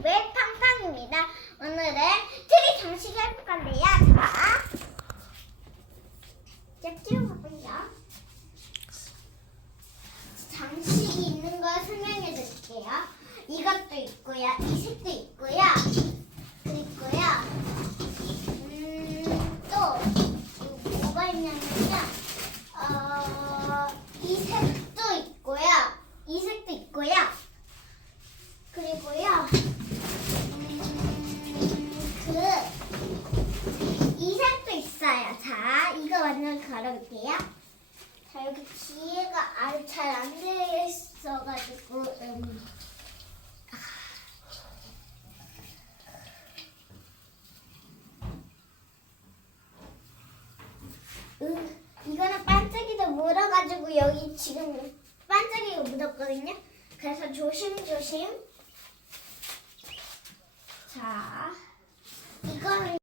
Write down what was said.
아이티브의 팡팡입니다. 오늘은 트리 장식 해볼 건데요. 자, 자 찍어볼게요. 장식이 있는 걸 설명해 드릴게요. 이것도 있고요. 이 색도 있고요. 기 뒤에가 아주 잘 안 되어 있어가지고, 음. 음, 이거는 반짝이도 묻어가지고 여기 지금 반짝이가 묻었거든요. 그래서 조심조심. 자, 이거는